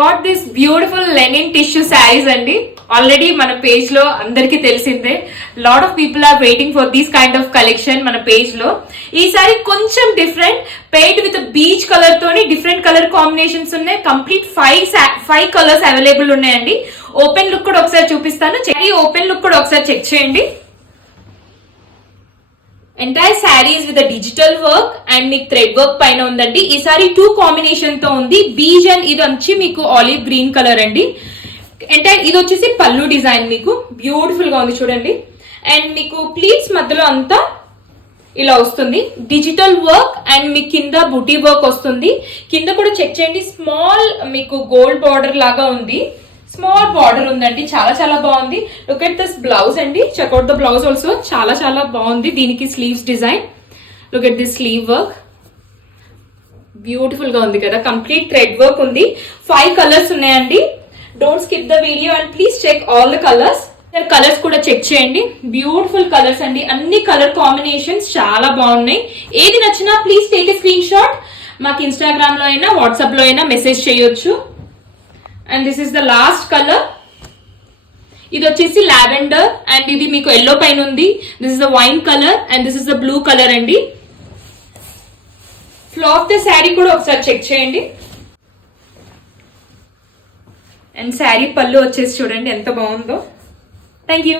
Got this beautiful linen tissue saris అండి. Already మన page లో అందరికి తెలిసిందే, lot of people are waiting for these kind of collection మన పేజ్ లో. ఈ సారీ కొంచెం different, paired with peach colour తోని డిఫరెంట్ కలర్ కాంబినేషన్స్ ఉన్నాయి. కంప్లీట్ 5 కలర్స్ అవైలబుల్ ఉన్నాయండి. ఓపెన్ లుక్ కూడా ఒకసారి చూపిస్తాను. ఓపెన్ లుక్ కూడా ఒకసారి చెక్ చేయండి. Entire saris with digital work and మీకు థ్రెడ్ వర్క్ పైన ఉందండి. ఈ సారీ 2 కాంబినేషన్ తో ఉంది. బీజ్ అండ్ ఇది వచ్చి మీకు ఆలివ్ గ్రీన్ కలర్ అండి. ఎంటైర్ ఇది వచ్చేసి పల్లు డిజైన్ మీకు బ్యూటిఫుల్ గా ఉంది చూడండి. అండ్ మీకు ప్లీట్స్ మధ్యలో అంతా ఇలా వస్తుంది డిజిటల్ వర్క్ అండ్ మీకు కింద బుటీ వర్క్ వస్తుంది. కింద కూడా చెక్ చేయండి, స్మాల్ మీకు గోల్డ్ బార్డర్ లాగా ఉంది. స్మాల్ బార్డర్ ఉందండి, చాలా చాలా బాగుంది. లుక్ ఎట్ దిస్ బ్లౌజ్ అండి, చెక్అవుట్ ద బ్లౌజ్ ఆల్సో చాలా చాలా బాగుంది. దీనికి sleeves design, look at this sleeve work beautiful గా ఉంది కదా. కంప్లీట్ థ్రెడ్ వర్క్ ఉంది. 5 కలర్స్ ఉన్నాయండి. Don't skip the video and please check all the colours. Colours కూడా చెక్ చేయండి, బ్యూటిఫుల్ కలర్స్ అండి. అన్ని కలర్ కాంబినేషన్స్ చాలా బాగున్నాయి. ఏది నచ్చినా please take a screenshot. మాకు ఇన్స్టాగ్రామ్ లో అయినా వాట్సాప్ లో అయినా మెసేజ్ చేయొచ్చు. And this is the last colour. ఇది వచ్చేసి లావెండర్ అండ్ ఇది మీకు ఎల్లో పైన ఉంది. This is the wine colour and this is the blue colour అండి. ఫ్లో ఆఫ్ ద శారీ కూడా ఒకసారి చెక్ చేయండి. అండ్ శారీ పళ్ళు వచ్చేసి చూడండి ఎంత బాగుందో. Thank you.